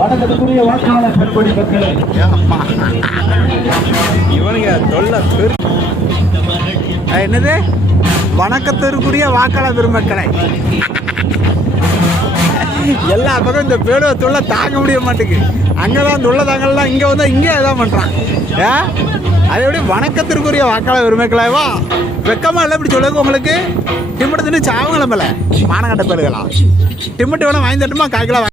வணக்கத்துக்குரிய வாக்காளர் பெருங்கொடி மக்களே, இவனுங்க தொல்லை என்னது? வணக்கத்திற்குரிய வாக்காளர் பெருமக்களை, எல்லா பக்கம் இந்த பேடுவ தொல்லை தாங்க முடிய மாட்டேங்குது. அங்கதான் தொல்லை தாங்கலாம், இங்க வந்தா இங்கே இதான் பண்றான். அதே எப்படி வணக்கத்திற்குரிய வாக்காளர் பெருமக்களைவா வெக்கமா இல்லை இப்படி சொல்லுங்க. உங்களுக்கு டிம்மட்டு தின்னு சாவங்கள மேல மானகட்ட பேருகளா டிம்மட்டு வேணா வாங்கி தட்டுமா காய்க்கலாம்.